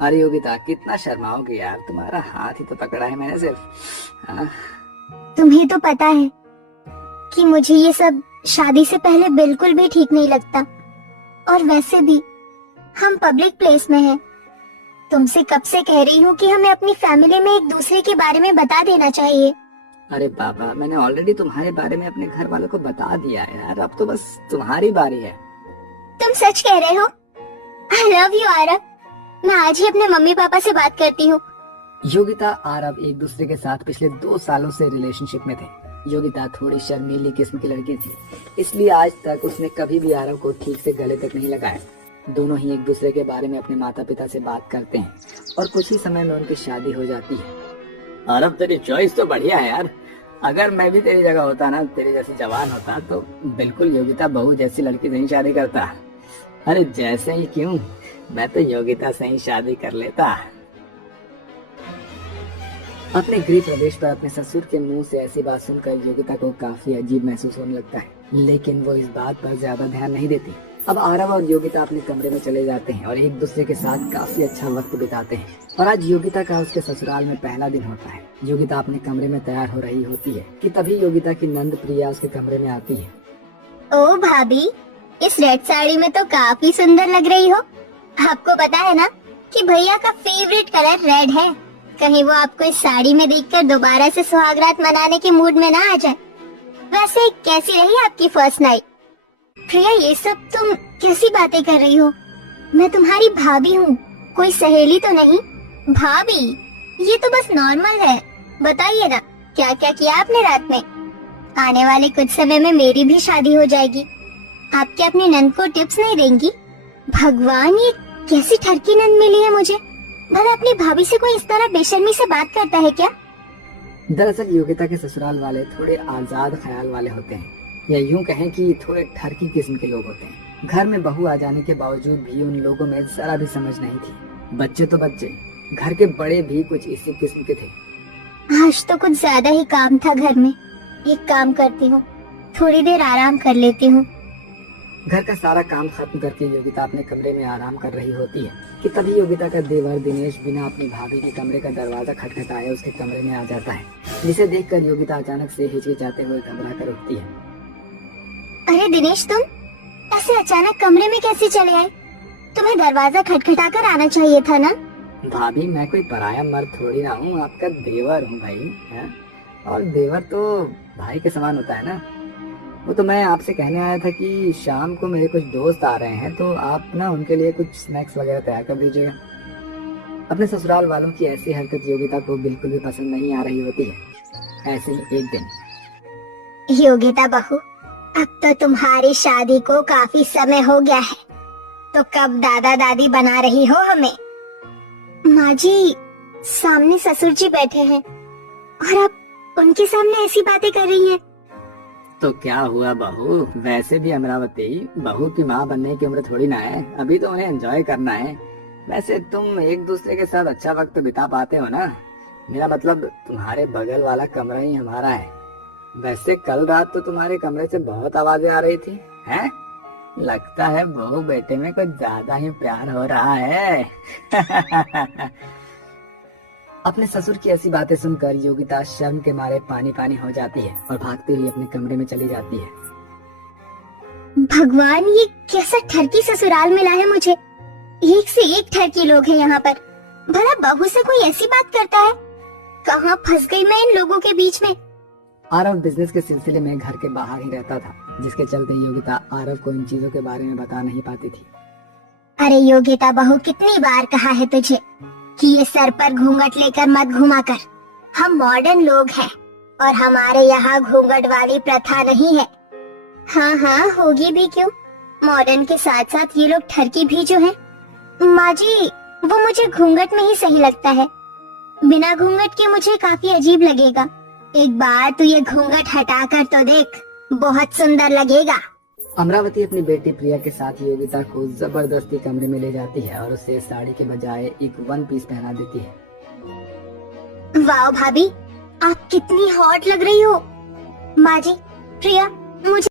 अरे योगिता, कितना शर्माओगे यार, तुम्हारा हाथ ही तो पकड़ा है मैंने सिर्फ। हाँ। तुम्हें तो पता है कि मुझे ये सब शादी से पहले बिल्कुल भी ठीक नहीं लगता। और वैसे भी हम पब्लिक प्लेस में हैं। तुमसे कब से कह रही हूँ कि हमें अपनी फैमिली में एक दूसरे के बारे में बता देना चाहिए। अरे बाबा, मैंने ऑलरेडी तुम्हारे बारे में अपने घर वालों को बता दिया है यार, अब तो बस तुम्हारी बारी है। तुम सच कह रहे हो? I love you Aarav. मैं आज ही अपने मम्मी पापा से बात करती हूँ। योगिता आरव एक दूसरे के साथ पिछले 2 सालों से रिलेशनशिप में थे। योगिता थोड़ी शर्मीली किस्म की लड़की थी, इसलिए आज तक उसने कभी भी आरव को ठीक से गले तक नहीं लगाया। दोनों ही एक दूसरे के बारे में अपने माता पिता से बात करते हैं और कुछ ही समय में उनकी शादी हो जाती है। आरव, तेरी चॉइस तो बढ़िया है यार। अगर मैं भी तेरी जगह होता ना, तेरी जैसी जवान होता, तो बिल्कुल योगिता बहू जैसी लड़की से ही शादी करता। अरे जैसे ही क्यों, मैं तो योगिता से ही शादी कर लेता। अपने गृह प्रदेश पर अपने ससुर के मुंह से ऐसी बात सुनकर योगिता को काफी अजीब महसूस होने लगता है, लेकिन वो इस बात पर ज्यादा ध्यान नहीं देती। अब आरव और योगिता अपने कमरे में चले जाते हैं और एक दूसरे के साथ काफी अच्छा वक्त बिताते हैं। और आज योगिता का उसके ससुराल में पहला दिन होता है। योगिता अपने कमरे में तैयार हो रही होती है कि तभी योगिता की नंद प्रिया उसके कमरे में आती है। ओ भाभी, इस रेड साड़ी में तो काफी सुंदर लग रही हो। आपको पता है ना कि भैया का फेवरेट कलर रेड है। कहीं वो आपको इस साड़ी में देखकर दोबारा से सुहागरात मनाने के मूड में ना आ जाए। वैसे कैसी रही आपकी फर्स्ट नाइट? प्रिया, ये सब तुम कैसी बातें कर रही हो? मैं तुम्हारी भाभी हूँ, कोई सहेली तो नहीं। भाभी, ये तो बस नॉर्मल है। बताइए ना, क्या क्या किया आपने रात में? आने वाले कुछ समय में मेरी भी शादी हो जाएगी। आप क्या अपनी नंद को टिप्स नहीं देंगी? भगवान, ये कैसी ठरकी नंद मिली है मुझे। भला अपनी भाभी से कोई इस तरह बेशर्मी से बात करता है क्या? दरअसल योगिता के ससुराल वाले थोड़े आजाद ख्याल वाले होते हैं, या यूं कहें कि थोड़े ठरकी किस्म के लोग होते हैं। घर में बहू आ जाने के बावजूद भी उन लोगों में जरा भी समझ नहीं थी। बच्चे तो बच्चे, घर के बड़े भी कुछ इसी किस्म के थे। आज तो कुछ ज्यादा ही काम था घर में। एक काम करती हूँ, थोड़ी देर आराम कर लेती हूँ। घर का सारा काम खत्म करके योगिता अपने कमरे में आराम कर रही होती है कि तभी योगिता का देवर दिनेश बिना अपनी भाभी के कमरे का दरवाजा खटखटाए उसके कमरे में आ जाता है, जिसे देखकर योगिता अचानक से हिचकिचाते हुए घबरा कर उठती है। अरे दिनेश, तुम ऐसे अचानक कमरे में कैसे चले आए? तुम्हें दरवाजा खटखटा कर आना चाहिए था ना। भाभी, मैं कोई पराया मर्द थोड़ी ना हूँ, आपका देवर हूँ भाई है? और देवर तो भाई के समान होता है ना। वो तो मैं आपसे कहने आया था कि शाम को मेरे कुछ दोस्त आ रहे हैं, तो आप ना उनके लिए कुछ स्नैक्स वगैरह तैयार कर दीजिएगा। अपने ससुराल वालों की ऐसी हरकत योगिता को बिल्कुल भी पसंद नहीं आ रही होती है। ऐसे ही एक दिन, योगिता बहू, अब तो तुम्हारी शादी को काफी समय हो गया है, तो कब दादा दादी बना रही हो हमें? माँ जी, सामने ससुर जी बैठे हैं और अब उनके सामने ऐसी बातें कर रही हैं। तो क्या हुआ बहू, वैसे भी अमरावती बहू की माँ बनने की उम्र थोड़ी ना है, अभी तो उन्हें एंजॉय करना है। वैसे तुम एक दूसरे के साथ अच्छा वक्त बिता पाते हो ना। मेरा मतलब तुम्हारे बगल वाला कमरा ही हमारा है। वैसे कल रात तो तुम्हारे कमरे से बहुत आवाजें आ रही थी, हैं? लगता है बहू बेटे में कुछ ज्यादा ही प्यार हो रहा है। अपने ससुर की ऐसी बातें सुनकर योगिता शर्म के मारे पानी पानी हो जाती है और भागते हुए अपने कमरे में चली जाती है। भगवान, ये कैसा ठरकी ससुराल मिला है मुझे। एक से एक ठरकी लोग हैं यहाँ पर। भला बहू से कोई ऐसी बात करता है? कहाँ फंस गई मैं इन लोगों के बीच में। आरव बिजनेस के सिलसिले में घर के बाहर ही रहता था, जिसके चलते योगिता आरव को इन चीजों के बारे में बता नहीं पाती थी। अरे योगिता बहू, कितनी बार कहा है तुझे कि ये सर पर घूंघट लेकर मत घुमा कर। हम मॉडर्न लोग हैं और हमारे यहाँ घूंघट वाली प्रथा नहीं है। हाँ हाँ, होगी भी क्यों। मॉडर्न के साथ साथ ये लोग ठरकी भी जो हैं। माँ जी, वो मुझे घूंघट में ही सही लगता है। बिना घूंघट के मुझे काफी अजीब लगेगा। एक बार तू ये घूंघट हटा कर तो देख, बहुत सुंदर लगेगा। अमरावती अपनी बेटी प्रिया के साथ योगिता को जबरदस्ती कमरे में ले जाती है और उसे साड़ी के बजाय एक 1 पीस पहना देती है। वाह भाभी, आप कितनी हॉट लग रही हो। माँ जी, प्रिया, मुझे